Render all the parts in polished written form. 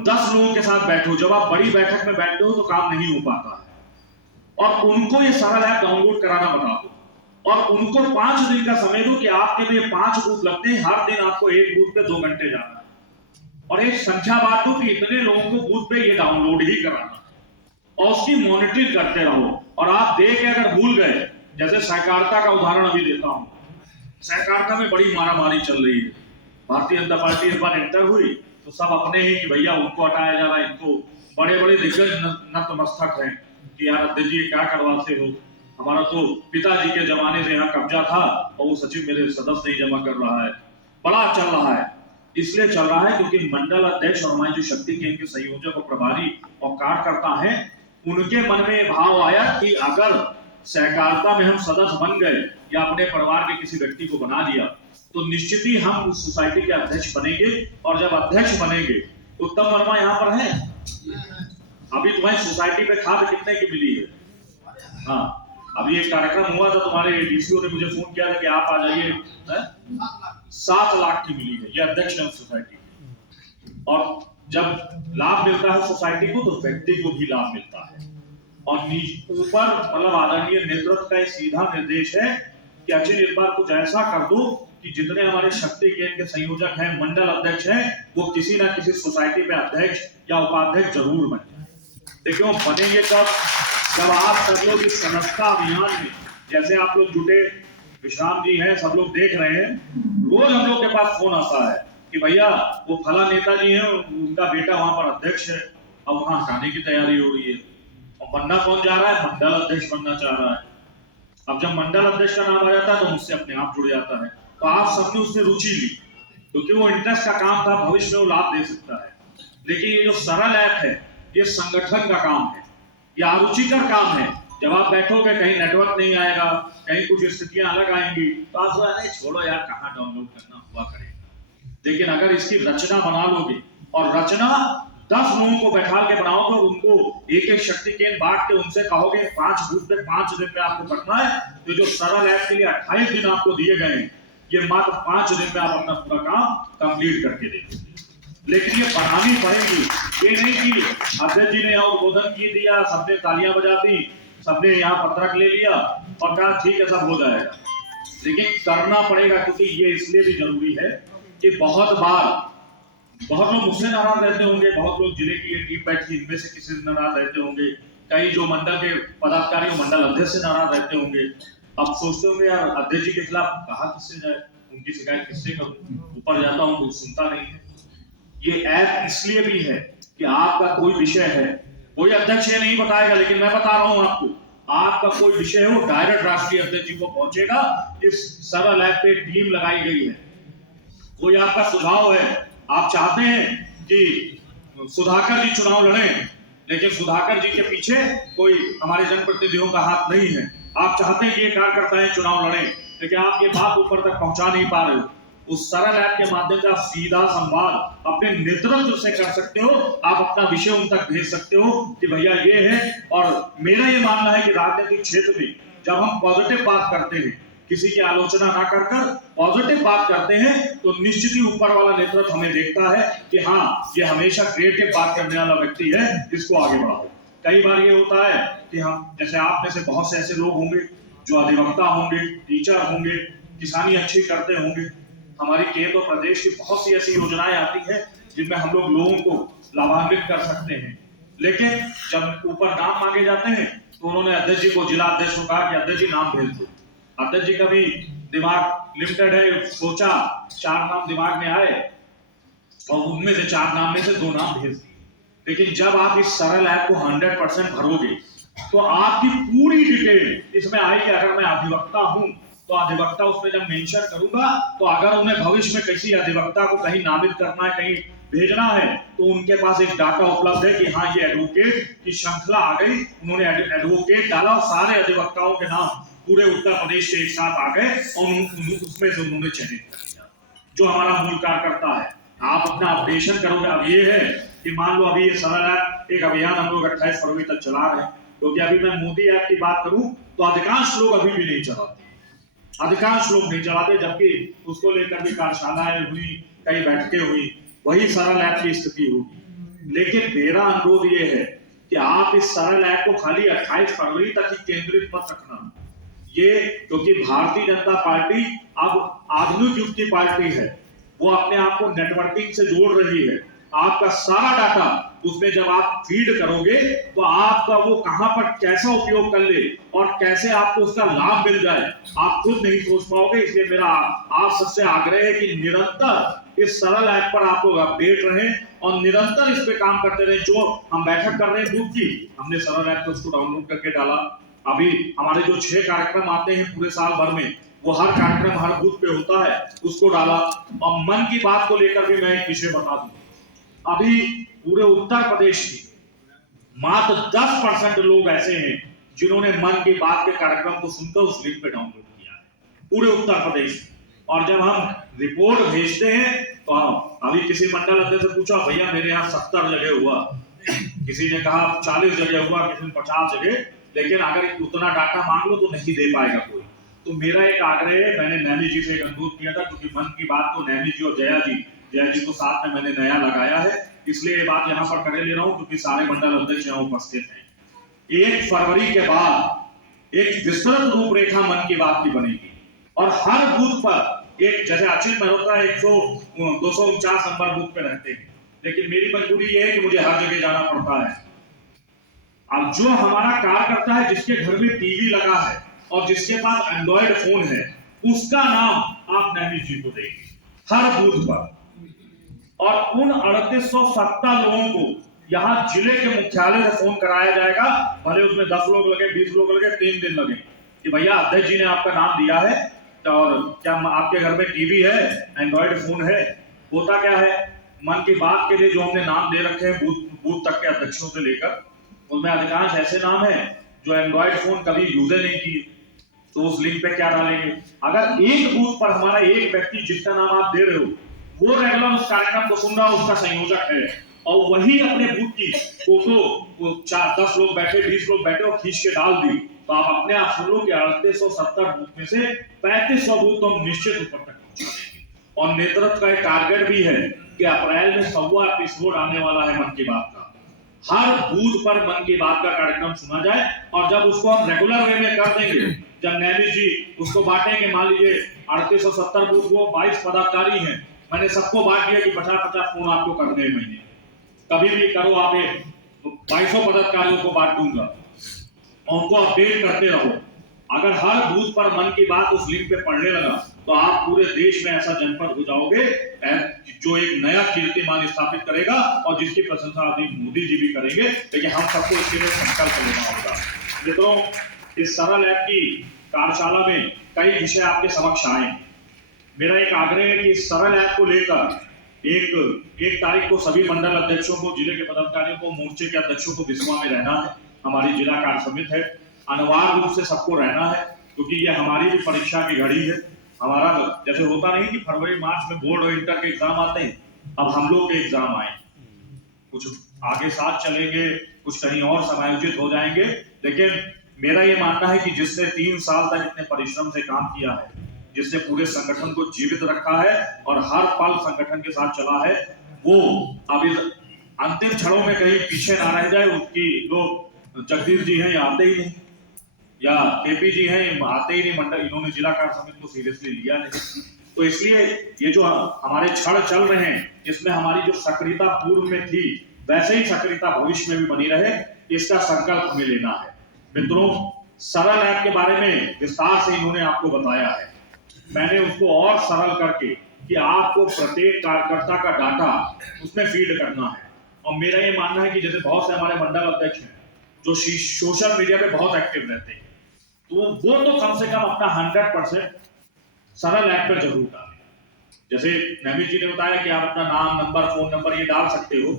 तुम 10 लोगों के साथ बैठो, जब आप बड़ी बैठक में बैठते हो तो काम नहीं हो पाता है, और उनको ये सरल ऐप डाउनलोड कराना बता दो और उनको 5 दिन का समय दो कि आपके लिए 5 बूथ लगते हैं, हर दिन आपको एक बूथ पे 2 घंटे जाना है, और एक संख्या बांट दो कि इतने लोगों को बूथ पे ये डाउनलोड ही कराना है और उसकी मॉनिटरिंग करते रहो। और आप देख के अगर भूल गए, जैसे सहकारिता का उदाहरण अभी देता हूं, सहकारिता में बड़ी मारामारी चल रही है, भारतीय जनता पार्टी इस बार एंटर हुई तो सब अपने ही कि भैया उनको हटाया जा रहा है, इनको बड़े बड़े दिग्गज नतमस्तक हैं कि यार अध्यक्ष जी क्या करवाते हो, हमारा तो पिताजी के जमाने से यहाँ कब्जा था और वो सचिव मेरे सदस्य नहीं जमा कर रहा है। बड़ा चल रहा है, इसलिए चल रहा है क्योंकि मंडल अध्यक्ष और हमारी जो शक्ति केंद्र के संयोजक और प्रभारी और कार्यकर्ता है, उनके मन में भाव आया कि अगर सहकारिता में हम सदस्य बन गए या अपने परिवार के किसी व्यक्ति को बना लिया तो निश्चित ही हम उस सोसाइटी के अध्यक्ष बनेंगे, और जब अध्यक्ष बनेंगे, उत्तम वर्मा यहाँ पर है, अभी तुम्हारी सोसाइटी पे खाद कितने की मिली है? हाँ, अभी एक कार्यक्रम हुआ था, तुम्हारे डीसीओ ने मुझे फोन किया था कि आप आ जाइए, 7 लाख की मिली है, ये अध्यक्ष है सोसाइटी। और जब लाभ मिलता है सोसाइटी को तो व्यक्ति को भी लाभ मिलता है, और ऊपर मतलब आदरणीय नेतृत्व का सीधा निर्देश है कि अचिल इस बार कुछ ऐसा कर दो कि जितने हमारे शक्ति केंद्र के संयोजक हैं, मंडल अध्यक्ष हैं, वो किसी ना किसी सोसाइटी में अध्यक्ष या उपाध्यक्ष जरूर बन जाए। देखिए वो बनेंगे कब? जब आप सब लोग इस सदस्यता अभियान में, जैसे आप लोग जुटे, विश्राम जी हैं, सब लोग देख रहे हैं, रोज हम लोग के पास फोन आता है कि भैया वो फला नेताजी हैं, उनका बेटा वहां पर अध्यक्ष है, अब वहां हटाने की तैयारी हो रही है, और बनना कौन जा रहा है? मंडल अध्यक्ष बनना चाह रहा है। अब जब मंडल अध्यक्ष का नाम आ जाता है तो मुझसे अपने आप जुड़ जाता है, तो आप सबने उसमें रुचि ली क्योंकि वो इंटरेस्ट का काम था, भविष्य में वो लाभ दे सकता है। लेकिन ये जो सरल ऐप है, ये संगठन का काम है, ये अरुचिकर काम है। जब आप बैठोगे कहीं नेटवर्क नहीं आएगा, कहीं कुछ स्थितियां अलग आएंगी तो आप नहीं छोड़ो यार, कहाँ डाउनलोड करना हुआ करेगा। लेकिन अगर इसकी रचना बना लोगे, और रचना 10 लोगों को बैठा के बनाओगे और उनको एक एक शक्ति केंद्र बांट के उनसे कहोगे 5 बूथ पे 5 दिन में आपको करना है, तो जो सरल ऐप के लिए 28 दिन आपको दिए गए हैं, ये मात्र 5 दिन में आप अपना पूरा काम कंप्लीट करके देंगे। लेकिन ये बनानी पड़ेगी, ये नहीं कि अध्यक्ष जी ने यहाँ उद्बोधन की दिया, सबने तालियां बजा दी, सबने यहाँ पत्रक ले लिया और कहा ठीक है सब हो जाएगा। लेकिन करना पड़ेगा, क्योंकि ये इसलिए भी जरूरी है कि बहुत बार बहुत लोग मुझसे नाराज रहते होंगे, बहुत लोग जिले की टीम बैठी इनमें से किसी से नाराज रहते होंगे, कई जो मंडल के पदाधिकारी मंडल अध्यक्ष से नाराज रहते होंगे। अब सोचते होंगे यार अध्यक्ष जी के खिलाफ कहा किससे जाए, उनकी शिकायत किससे करूं, ऊपर जाता हूं तो सुनता नहीं है। ये ऐप इसलिए भी है कि आपका कोई विषय है, कोई अध्यक्ष ये नहीं बताएगा, लेकिन मैं बता रहा हूं आपको, आपका कोई विषय है वो डायरेक्ट राष्ट्रीय अध्यक्ष जी को पहुंचेगा। इस सरल ऐप पे टीम लगाई गई है। कोई आपका सुझाव है, आप चाहते हैं कि सुधाकर जी चुनाव लड़ें, लेकिन सुधाकर जी के पीछे कोई हमारे जनप्रतिनिधियों का हाथ नहीं है, आप चाहते हैं कि ये कार्यकर्ता चुनाव लड़ें, लेकिन आप ये बात ऊपर तक पहुंचा नहीं पा रहे हो। उस सरल ऐप के माध्यम से आप सीधा संवाद अपने नेतृत्व से कर सकते हो, आप अपना विषय उन तक भेज सकते हो कि भैया ये है। और मेरा ये मानना है कि राजनीतिक क्षेत्र में जब हम पॉजिटिव बात करते हैं, किसी की आलोचना ना कर पॉजिटिव बात करते हैं, तो निश्चित ही ऊपर वाला नेतृत्व हमें देखता है कि हाँ ये हमेशा क्रिएटिव बात करने वाला व्यक्ति है, इसको आगे बढ़ाओ। कई बार ये होता है कि हम, जैसे आप में से बहुत से ऐसे लोग होंगे जो अधिवक्ता होंगे, टीचर होंगे, किसानी अच्छी करते होंगे, हमारी केंद्र और प्रदेश की बहुत सी ऐसी योजनाएं आती हैं जिनमें हम लोग लोगों को लाभान्वित कर सकते हैं। लेकिन जब ऊपर नाम मांगे जाते हैं तो उन्होंने अध्यक्ष जी को, जिला अध्यक्ष को कहा कि अध्यक्ष जी नाम भेज दो। अध्यक्ष जी का भी दिमाग लिमिटेड है, सोचा 4 नाम दिमाग में आए और उनमें से 4 नाम में से 2 नाम भेज दिए। लेकिन जब आप इस सरल ऐप को 100% भरोगे तो आपकी पूरी डिटेल इसमें आएगी। अगर मैं अधिवक्ता हूं तो अधिवक्ता उसमें जब मेंशन करूंगा, तो अगर उन्हें भविष्य में किसी अधिवक्ता को कहीं नामित करना है, कहीं भेजना है, तो उनके पास एक डाटा उपलब्ध है कि हाँ ये एडवोकेट की श्रृंखला आ गई, उन्होंने एडवोकेट डाला और सारे अधिवक्ताओं के नाम पूरे उत्तर प्रदेश से एक साथ आ गए और उसमें से उन्होंने चयनित कर दिया। जो हमारा मूल कार्यकर्ता है, आप अपना अपडेशन करोगे। अब ये है कि मान लो अभी ये सरल ऐप एक अभियान हम लोग 28 फरवरी तक चला रहे हैं, क्योंकि अभी मैं मोदी ऐप की बात करूं तो अधिकांश लोग अभी भी नहीं चलाते, अधिकांश लोग नहीं चलाते, जबकि उसको लेकर भी कार्यशालाएं हुई, कई बैठकें हुई। वही सरल ऐप की स्थिति होगी। लेकिन मेरा अनुरोध ये है कि आप इस सरल ऐप को खाली 28 फरवरी तक ही केंद्रित मत रखना। ये क्योंकि भारतीय जनता पार्टी अब आधुनिक युग की पार्टी है, वो अपने आप को नेटवर्किंग से जोड़ रही है। आपका सारा डाटा उसमें जब आप फीड करोगे तो आपका वो कहां पर कैसा उपयोग कर ले और कैसे आपको उसका लाभ मिल जाए आप खुद नहीं सोच पाओगे। इसलिए मेरा आप सबसे आग्रह है कि निरंतर इस सरल ऐप पर आप लोग अपडेट रहें और निरंतर इस पे काम करते रहें। जो हम बैठक कर रहे हैं बूथ की, हमने सरल ऐप को उसको डाउनलोड करके डाला। अभी हमारे जो 6 कार्यक्रम आते हैं पूरे साल भर में, वो हर कार्यक्रम हर बूथ पे होता है, उसको डाला। और मन की बात को लेकर भी मैं एक विषय बता दूं, अभी पूरे उत्तर प्रदेश की मात्र 10% लोग ऐसे हैं जिन्होंने मन की बात के कार्यक्रम को सुनकर उस लिंक पे डाउनलोड किया है, पूरे उत्तर प्रदेश। और जब हम रिपोर्ट भेजते हैं तो अभी किसी मंडल अध्यक्ष से पूछा, भैया मेरे यहाँ 70 जगह हुआ, किसी ने कहा 40 जगह हुआ, किसी ने 50 जगह, लेकिन अगर उतना डाटा मांग लो तो नहीं दे पाएगा कोई। तो मेरा एक आग्रह है, मैंने नैमी जी से एक अनुरोध किया था, क्योंकि मन की बात तो नैमी जी और जया जी को साथ में मैंने नया लगाया है, इसलिए ये बात यहाँ पर करे ले रहा हूँ क्योंकि सारे मंडल अध्यक्ष यहाँ उपस्थित हैं। 1 फरवरी के बाद एक विस्तृत रूपरेखा मन की बात की बनेगी और हर बूथ पर एक, जैसे अचित मल्होत्रा 249 नंबर बूथ पे रहते हैं, लेकिन मेरी मजबूरी ये है कि मुझे हर जगह जाना पड़ता है। अब जो हमारा कार्यकर्ता है जिसके घर में टीवी लगा है और जिसके पास एंड्रॉइड फोन है, उसका नाम आप नैमी जी को देंगे हर बूथ पर। और उन 3870 लोगों को यहाँ जिले के मुख्यालय से फोन कराया जाएगा, भले उसमें 10 लोग लगे, 20 लोग लगे, 3 दिन लगे, कि भैया अध्यक्ष जी ने आपका नाम दिया है और क्या आपके घर में टीवी है, एंड्रॉइड फोन है। होता क्या है, मन की बात के लिए जो हमने नाम दे रखे हैं बूथ तक के अध्यक्षों से लेकर, उनमें अधिकांश ऐसे नाम हैं जो एंड्रॉइड फोन कभी यूज नहीं किए, तो उस लिंक पे क्या डालेंगे। अगर एक बूथ पर हमारा एक व्यक्ति जिसका नाम आप दे रहे हो वो रेगुलर उस कार्यक्रम को सुन रहा हो, उसका संयोजक है, और वही अपने बूथ की फोटो 4-10 लोग बैठे, 20 लोग बैठे और खींच के डाल दी, तो आप अपने आप सुन लो कि 3870 बूथ में से 3500 बूथ तो हम निश्चित ऊपर तक पहुंचा देंगे। और नेतृत्व का एक टारगेट भी है कि अप्रैल में 100वां एपिसोड आने वाला है मन की बात का, हर बूथ पर मन की बात का कार्यक्रम सुना जाए। और जब उसको हम रेगुलर वे में कर देंगे, जब नैमी जी उसको बांटेंगे, मान लीजिए 3870 बूथ, वो 22 पदाधिकारी हैं, मैंने सबको बांट दिया कि 50-50 फोन आपको करने हैं महीने, कभी भी करो आप, 2200 पदाधिकारियों को बांट दूंगा, उनको अपडेट करते रहो। अगर हर बूथ पर मन की बात उस लिंक पे पढ़ने लगा तो आप पूरे देश में ऐसा जनपद हो जाओगे जो एक नया कीर्तिमान स्थापित करेगा और जिसकी प्रशंसा मोदी जी भी करेंगे। लेकिन हम सबको इसके लिए संकल्प लेना होगा। मित्रों, इस सरल ऐप की कार्यशाला में कई विषय आपके समक्ष आए। मेरा एक आग्रह है कि इस सरल ऐप को लेकर एक तारीख को सभी मंडल अध्यक्षों को, जिले के पदाधिकारियों को, मोर्चे के अध्यक्षों को बिस्वा में रहना है। हमारी जिला कार्य समिति है, अनिवार्य रूप से सबको रहना है, क्योंकि ये हमारी भी परीक्षा की घड़ी है। हमारा जैसे होता नहीं कि फरवरी मार्च में बोर्ड और इंटर के एग्जाम आते हैं, अब हम लोग के एग्जाम आए, कुछ आगे साथ चलेंगे, कुछ कहीं और समायोजित हो जाएंगे। लेकिन मेरा ये मानना है कि जिसने 3 साल तक इतने परिश्रम से काम किया है, जिसने पूरे संगठन को जीवित रखा है और हर पल संगठन के साथ चला है, वो अब इस अंतिम क्षणों में कहीं पीछे ना रह जाए। उसकी लोग जगदीश जी हैं, ये आते ही नहीं, या केपी जी हैं, आते ही नहीं मंडल, इन्होंने जिला कार्य समिति को सीरियसली लिया नहीं। तो इसलिए ये जो हमारे क्षण चल रहे हैं, इसमें हमारी जो सक्रियता पूर्व में थी वैसे ही सक्रियता भविष्य में भी बनी रहे, इसका संकल्प हमें लेना है। मित्रों, सरल ऐप के बारे में विस्तार से इन्होंने आपको बताया है, मैंने उसको और सरल करके कि आपको प्रत्येक कार्यकर्ता का डाटा उसमें फीड करना है। और मेरा ये मानना है कि जैसे बहुत से हमारे मंडल अध्यक्ष हैं जो सोशल मीडिया पे बहुत एक्टिव रहते हैं, तो वो तो कम से कम अपना 100% सरल ऐप पर जरूर डालें। जैसे नैमी जी ने बताया कि आप अपना नाम, नंबर, फोन नंबर ये डाल सकते हो,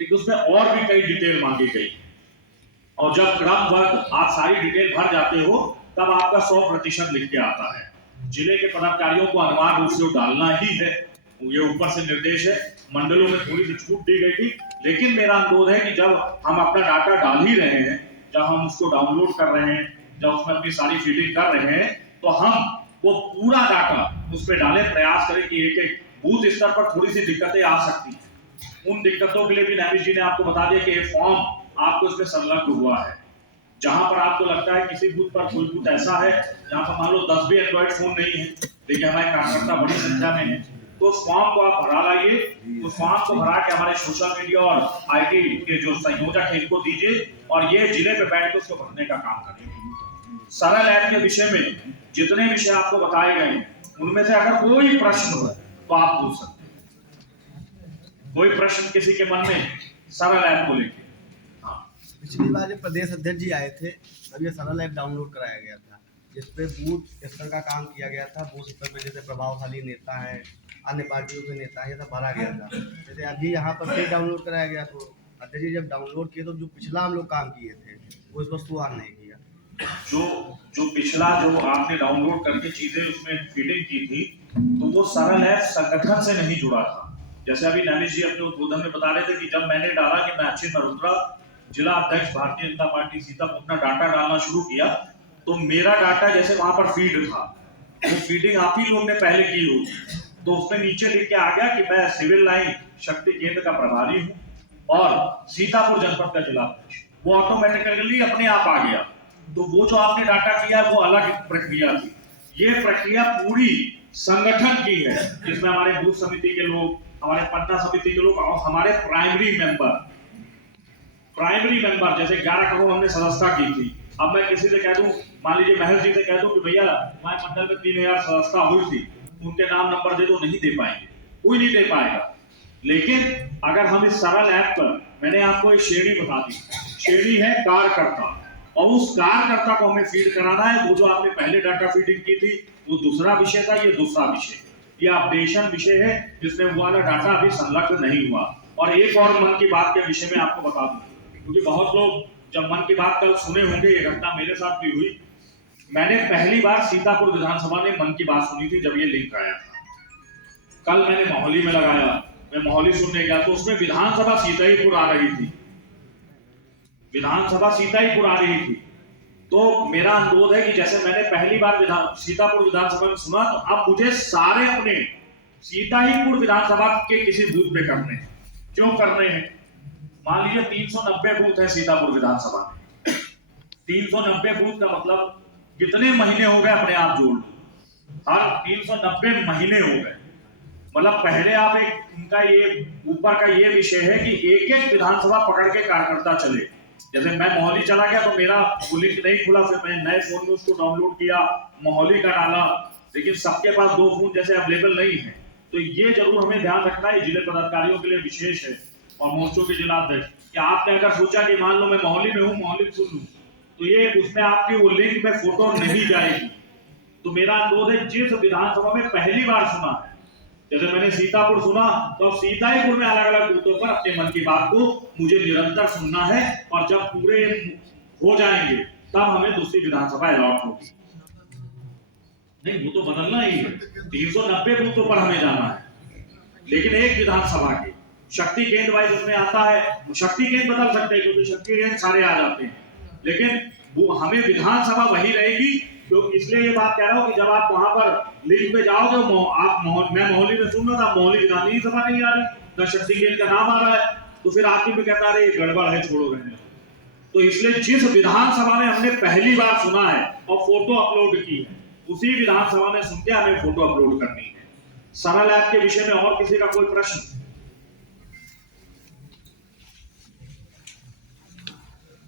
लेकिन उसमें और भी कई डिटेल मांगी गई, और जब क्रमबद्ध आप सारी डिटेल भर जाते हो तब आपका 100% लिख के आता है। जिले के पदाधिकारियों को अनिवार्य रूप से डालना ही है, ये ऊपर से निर्देश है। मंडलों में थोड़ी सी छूट दी गई थी, लेकिन मेरा अनुरोध है कि जब हम अपना डाटा डाल ही रहे हैं, जब हम उसको डाउनलोड कर रहे हैं, जब उसमें अपनी सारी फीडिंग कर रहे हैं, तो हम वो पूरा डाटा उस पर डालें। प्रयास करें कि एक एक बूथ स्तर पर थोड़ी सी दिक्कतें आ सकती हैं, उन दिक्कतों के लिए भी नैमिष जी ने आपको बता दिया कि ये फॉर्म आपको इसमें संलग्न हुआ है। जहां पर आपको लगता है किसी बूथ पर कोई बूथ ऐसा है जहां पर मान लो 10 भी एंड्रॉइड फोन नहीं है, लेकिन हमारे कार्यकर्ता बड़ी संख्या में है, तो उस फॉर्म को आप भरा लाइए। उस फॉर्म को भरा के हमारे सोशल मीडिया और आईटी के जो संयोजक है इनको दीजिए और ये जिले पे बैठ के उसको भरने का काम करेंगे। सरल ऐप के विषय में जितने विषय आपको बताए गए उनमें से अगर कोई प्रश्न हो तो आप पूछ सकते हैं। कोई प्रश्न किसी के मन में सरल ऐप को लेकर? पिछली बार जब प्रदेश अध्यक्ष जी आए थे तब ये सरल ऐप डाउनलोड कराया गया था, जिसपे बूथ स्तर का काम किया गया था। बूथ स्तर पे जैसे प्रभावशाली नेता है, अन्य पार्टियों के नेता है, ये सब भरा गया था। जैसे अभी यहाँ पर फिर डाउनलोड कराया गया, तो अध्यक्ष जी जब डाउनलोड किए तो जो पिछला हम लोग काम किए थे वो इस वक्त शुरुआत नहीं किया। जो पिछला जो आपने डाउनलोड करके चीजें उसमें फीडिंग की थी, तो वो सरल ऐप संगठन से नहीं जुड़ा था। जैसे अभी नैमिष जी अपने उद्बोधन में बता रहे थे कि जब मैंने डाला कि मैं अच्छी मरुद्रा जिला अध्यक्ष भारतीय जनता पार्टी सीतापुर अपना डाटा डालना शुरू किया, तो मेरा डाटा जैसे वहां पर फीड था, वो फीडिंग आप ही लोग ने पहले की होगी, तो उसमें नीचे लिख के आ गया कि मैं सिविल लाइन शक्ति केंद्र का प्रभारी हूं और सीतापुर जनपद का जिला अध्यक्ष। वो ऑटोमेटिकली अपने आप आ गया। तो वो जो आपने डाटा किया वो अलग प्रक्रिया थी। ये प्रक्रिया पूरी संगठन की है, जिसमें हमारे बूथ समिति के लोग, हमारे पन्ना समिति के लोग और हमारे प्राइमरी मेंबर जैसे 11 करोड़ हमने सदस्यता की थी। अब मैं किसी से कह दूं, मान लीजिए महल जी से कह दूं कि भैया हमारे मंडल में 3000 सदस्यता हुई थी, उनके नाम नंबर दे दो, नहीं दे पाएंगे, कोई नहीं दे पाएगा। लेकिन अगर हम इस सरल ऐप पर, मैंने आपको एक श्रेणी बता दी, श्रेणी है कार्यकर्ता, और उस कार्यकर्ता को हमें फीड कराना है। वो जो आपने पहले डाटा फीडिंग की थी वो दूसरा विषय था, ये दूसरा विषय, ये अपडेशन विषय है, जिसमें वो वाला डाटा अभी संलग्न नहीं हुआ। और एक और मन की बात के विषय में आपको बता दूं, क्योंकि बहुत लोग जब मन की बात कल सुने होंगे, ये घटना मेरे साथ भी हुई। मैंने पहली बार सीतापुर विधानसभा में मन की बात सुनी थी जब ये लिंक आया था। कल मैंने मोहाली में लगाया, मैं मोहाली सुनने गया तो उसमें विधानसभा सीताईपुर आ रही थी, विधानसभा सीताईपुर आ रही थी। तो मेरा अनुरोध है कि जैसे मैंने पहली बार सीतापुर विधानसभा में सुना, तो अब मुझे सारे अपने सीताईपुर विधानसभा के किसी बूथ पे करने हैं। क्यों करने हैं? मान लीजिए 390 बूथ है सीतापुर विधानसभा में। 390 बूथ का मतलब कितने महीने हो गए अपने आप जोड़ लो, हर 390 महीने हो गए। मतलब पहले आप एक उनका ये ऊपर का ये विषय है कि एक एक विधानसभा पकड़ के कार्यकर्ता चले। जैसे मैं मोहाली चला गया तो मेरा वो लिंक नहीं खुला, फिर मैं नए फोन में उसको डाउनलोड किया, मोहाली का डाला, लेकिन सबके पास 2 फोन जैसे अवेलेबल नहीं है। तो ये जरूर हमें ध्यान रखना है, जिले पदाधिकारियों के लिए विशेष है और मोर्चों के जिला अध्यक्ष कि आपने अगर सोचा कि मान लो मैं मोहाली में हूँ, मोहाली सुन लूं, तो ये उसमें आपकी वो लिंक में फोटो नहीं जाएगी। तो मेरा अनुरोध है, जिस विधानसभा में पहली बार सुना है, जैसे मैंने सीतापुर सुना, तो अब सीतापुर में अलग अलग बूथों पर अपने मन की बात को मुझे निरंतर सुनना है, और जब पूरे हो जाएंगे तब हमें दूसरी विधानसभा अलॉट होगी। नहीं, वो तो बदलना ही है, 390 बूथों पर हमें जाना है, लेकिन एक विधानसभा के शक्ति केंद्र वाइज उसमें आता है। शक्ति केंद्र बदल सकते हैं क्योंकि शक्ति केंद्र सारे आ जाते हैं, लेकिन वो हमें विधानसभा वही रहेगी। तो इसलिए ये बात कह रहा हूँ कि जब आप वहां पर लिंक पे जाओगे, आप मैं मोहाली में सुन रहा था, मोहाली विधानसभा नहीं आ रही, न शक्ति केंद्र का नाम आ रहा है, तो फिर आखिर में कहता है गड़बड़ है, छोड़ो रहने। तो इसलिए जिस विधानसभा में हमने पहली बार सुना है और फोटो अपलोड की है, उसी विधानसभा में सुन के हमें फोटो अपलोड करनी है। सरल ऐप के विषय में और किसी का कोई प्रश्न?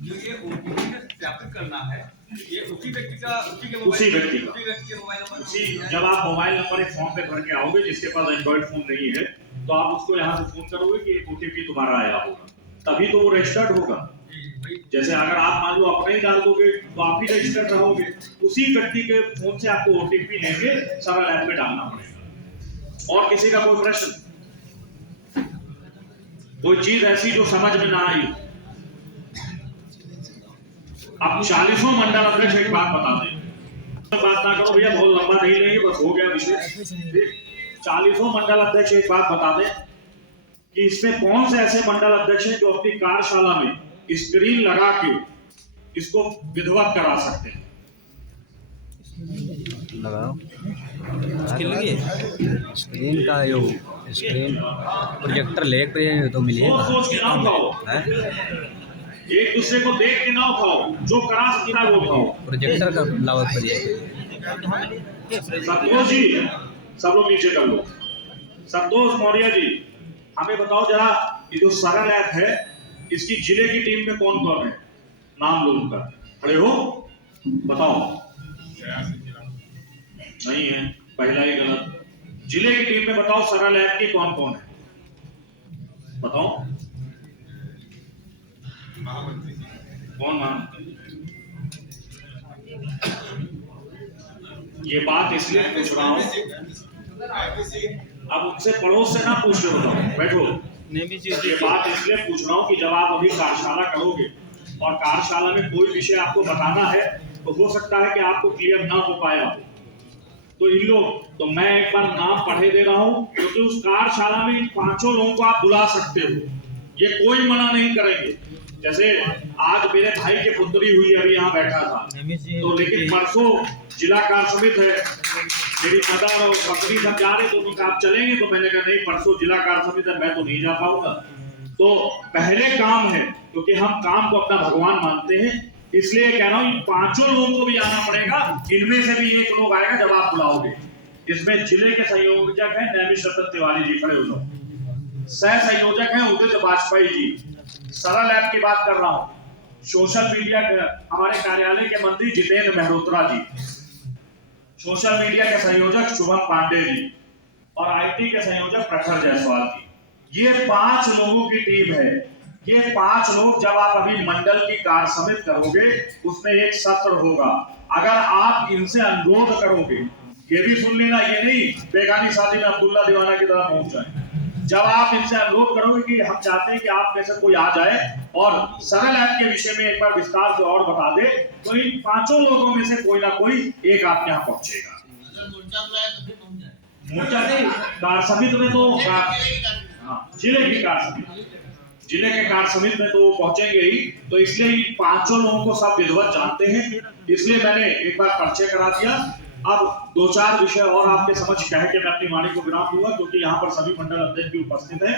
जो ये ओटीपी सत्यापित करना है, ये उसी व्यक्ति का मोबाइल नंबर। जब आप मोबाइल नंबर एक फॉर्म पे भर के आओगे, जिसके पास एंड्रॉइड फोन नहीं है, तो आप उसको यहाँ से फोन करोगे कि एक ओटीपी तुम्हारा आया होगा, तभी तो वो रजिस्टर्ड होगा। जैसे अगर आप मान लो अपना ही डाल दोगे तो आप ही रजिस्टर्ड रहोगे, उसी व्यक्ति के फोन से आपको ओटीपी लेके सरल ऐप में डालना पड़ेगा। और किसी का कोई प्रश्न, कोई चीज ऐसी जो समझ में ना आई? अब 40 मंडल अध्यक्ष एक बात बता दें, बात ना करो भैया, बहुत लंबा नहीं लेंगे, बस हो गया विषय। 40 मंडल अध्यक्ष एक बात बता दें कि इसमें कौन से ऐसे मंडल अध्यक्ष हैं जो अपनी कार्यशाला में स्क्रीन लगा के इसको विधिवत करा सकते हैं? लगाओ स्क्रीन का स्क्रीन प्रोजेक्टर ले तो मिलिए सोच सोच के ना उठाओ, एक दूसरे को देख के ना उठाओ, जो करा सकता है वो उठाओ। प्रोजेक्टर का लावत करिए। संतोष जी, सब लोग नीचे कर लो। संतोष मौर्य जी, हमें बताओ जरा, ये जो सरल ऐप है इसकी जिले की टीम में कौन कौन है, नाम लो उनका। खड़े हो, बताओ। नहीं है, पहला ही गलत। जिले की टीम में बताओ सरल ऐप की कौन कौन है, बताओ। कौन महामंत्री? ये बात इसलिए पूछ रहा हूं, अब उनसे पड़ोस से ना पूछ रहे हो, बैठो। ये बात इसलिए पूछ रहा हूं कि जब आप अभी कार्यशाला करोगे और कार्यशाला में कोई विषय आपको बताना है तो हो सकता है कि आपको क्लियर ना हो पाया हो, तो इन लोग, तो मैं एक बार नाम पढ़े दे रहा हूं, क्योंकि उस कार्यशाला में इन 5 लोगों को आप बुला सकते हो, ये कोई मना नहीं करेंगे। जैसे आज मेरे भाई के पुत्री हुई अभी यहाँ बैठा था, तो लेकिन परसों जिला कार्य समिति है, मेरी मदर और पत्नी सब जा रहे, तो उन्होंने कहा आप चलेंगे, तो मैंने कहा नहीं, परसों जिला कार्य समिति है, मैं तो नहीं जा पाऊंगा। तो पहले काम है, क्योंकि हम काम को अपना भगवान मानते हैं, इसलिए कह रहा हूं इन 5 लोगों को भी आना पड़ेगा, इनमें से भी एक लोग आएगा जब आप बुलाओगे। इसमें जिले के संयोजक हैं नैमिष रतन तिवारी जी, खड़े हो जाओ। सह संयोजक हैं उदित वाजपेयी जी। सरल ऐप की बात कर रहा हूं, सोशल मीडिया हमारे कार्यालय के मंत्री जितेंद्र मेहरोत्रा जी, सोशल मीडिया के संयोजक शुभम पांडे जी, और आईटी के संयोजक प्रखर जायसवाल जी। ये 5 लोगों की टीम है। ये 5 लोग, जब आप अभी मंडल की कार्य समिति करोगे उसमें एक सत्र होगा, अगर आप इनसे अनुरोध करोगे, ये भी सुन लेना, ये नहीं बेगानी शादी में अब्दुल्ला दीवाना की तरह पहुंच जाए, जब आप इनसे अनुरोध करोगे कि हम चाहते हैं कि आप में से कोई आ जाए और सरल ऐप के विषय में एक बार विस्तार से और बता दे, तो इन 5 लोगों में से कोई ना कोई एक आपके यहाँ पहुंचेगा। मोर्चा नहीं, कार्य समिति में तो जिले की कार्य समिति, जिले के कार्य समिति में तो पहुंचेंगे ही, तो इसलिए इन 5 लोगों को सब विधिवत जानते हैं, इसलिए मैंने एक बार परिचय करा दिया। अब 2-4 विषय और आपके समझ कह के मैं अपनी वाणी को विराम दूंगा, क्योंकि यहाँ पर सभी मंडल अध्यक्ष भी उपस्थित हैं।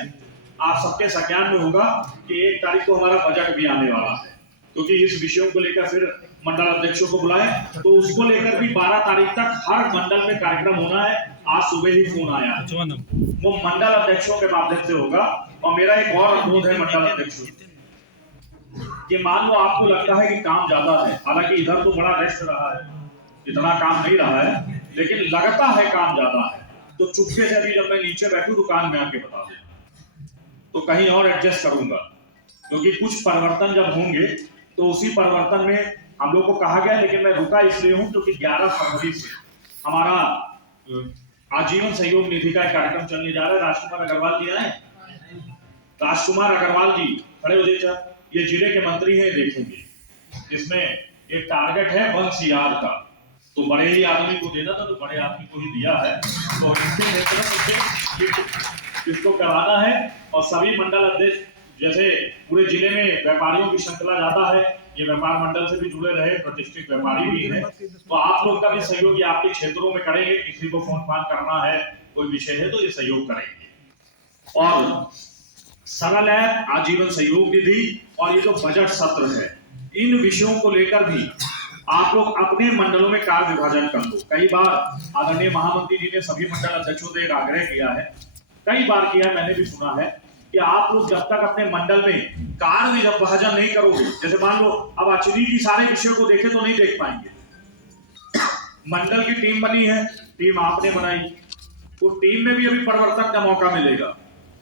आप सबके संज्ञान में होगा कि 1 तारीख को हमारा बजट भी आने वाला है, क्योंकि इस विषयों को लेकर फिर मंडल अध्यक्षों को बुलाए, तो उसको लेकर भी 12 तारीख तक हर मंडल में कार्यक्रम होना है। आज सुबह ही फोन आया, वो मंडल अध्यक्षों के माध्यम से होगा। और मेरा एक और अनुरोध है मंडल अध्यक्षों कि मान लो आपको लगता है कि काम ज्यादा है, हालांकि इधर तो बड़ा रेस्ट रहा है, इतना काम नहीं रहा है, लेकिन लगता है काम ज्यादा है, तो चुपके से अभी जब मैं नीचे बैठूं दुकान में आके बता दूं, तो कहीं और एडजस्ट करूंगा, क्योंकि कुछ परिवर्तन जब होंगे तो उसी परिवर्तन में हम लोग को कहा गया, लेकिन मैं रुका इसलिए हूं क्योंकि 11 फरवरी से हमारा आजीवन सहयोग निधि का एक कार्यक्रम चलने जा रहा है। राजकुमार अग्रवाल जी आए, राजकुमार अग्रवाल जी खड़े हो जाइए, ये जिले के मंत्री हैं, देखेंगे इसमें एक टारगेट है 1 CR का, तो बड़े ही आदमी को देना था, तो बड़े आदमी को ही दिया है, तो इसके नेतृत्व इसको कराना है। और सभी मंडल अध्यक्ष, जैसे पूरे जिले में व्यापारियों की श्रृंखला ज्यादा है, ये व्यापार मंडल से भी जुड़े रहे, प्रतिष्ठित व्यापारी भी हैं, तो आप लोग का भी सहयोग आपके क्षेत्रों में करेंगे। किसी को फोन फान करना है, कोई विषय है, तो ये सहयोग करेंगे। और सरल ऐप, आजीवन सहयोग निधि और ये जो बजट सत्र है, इन विषयों को लेकर भी आप लोग अपने मंडलों में कार्य विभाजन कर लो। कई बार आदरणीय महामंत्री जी ने सभी मंडल अध्यक्षों से एक आग्रह किया है, कई बार किया, मैंने भी सुना है कि आप लोग जब तक अपने मंडल में कार्य विभाजन नहीं करोगे, जैसे मान लो अब अचली जी सारे विषयों को देखे तो नहीं देख पाएंगे, मंडल की टीम बनी है, टीम आपने बनाई, तो टीम में भी अभी परिवर्तन का मौका मिलेगा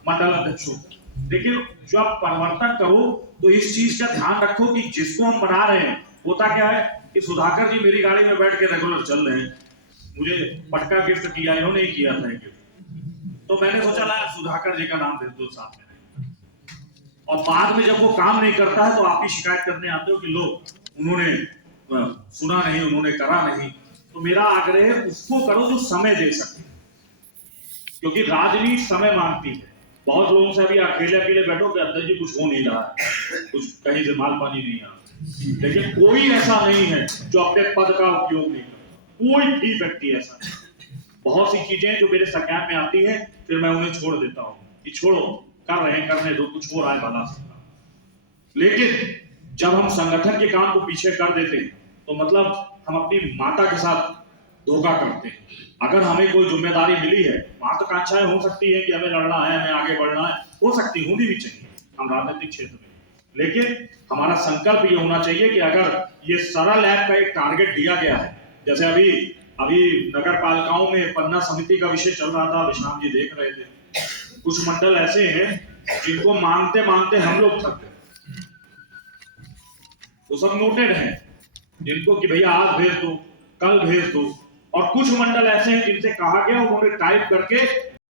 मंडल अध्यक्षों को। लेकिन जब परिवर्तन करो तो इस चीज का ध्यान रखो कि जिसको हम बना रहे हैं, होता क्या है कि सुधाकर जी मेरी गाड़ी में बैठ के रेगुलर चल रहे हैं, मुझे पटका गिफ्ट किया, इन्होंने ही किया था गिफ्ट, तो मैंने सोचा ना सुधाकर जी का नाम दे दो साथ में, और बाद में जब वो काम नहीं करता है तो आप ही शिकायत करने आते हो कि लो उन्होंने सुना नहीं, उन्होंने करा नहीं। तो मेरा आग्रह है उसको करो जो समय दे सके, क्योंकि राजनीति समय मांगती है। बहुत लोगों से अभी अकेले अकेले बैठो कि अध्यक्ष जी कुछ हो नहीं रहा है, कुछ कहीं से माल पानी नहीं आ रहा, लेकिन कोई ऐसा नहीं है जो अपने पद का उपयोग नहीं करता, कोई भी व्यक्ति ऐसा नहीं। बहुत सी चीजें जो मेरे संज्ञान में आती है फिर मैं उन्हें छोड़ देता हूँ कि छोड़ो, कर रहे हैं करने दो, कुछ हो रहा है भला से। लेकिन जब हम संगठन के काम को पीछे कर देते हैं तो मतलब हम अपनी माता के साथ धोखा करते हैं। अगर हमें कोई जिम्मेदारी मिली है, महत्वाकांक्षाएं हो सकती है कि हमें लड़ना है, हमें आगे बढ़ना है, हो सकती होनी भी चाहिए हम राजनीतिक क्षेत्र में, लेकिन हमारा संकल्प ये होना चाहिए कि अगर ये सरल ऐप का एक टारगेट दिया गया है, जैसे अभी नगर पालिकाओं में पन्ना समिति का विषय चल रहा था, विश्राम जी देख रहे थे, कुछ मंडल ऐसे हैं जिनको मांगते मांगते हम लोग थक गए। वो सब नोटेड है जिनको कि भैया आज भेज दो, कल भेज दो, और कुछ मंडल ऐसे हैं जिनसे कहा गया उन्होंने टाइप करके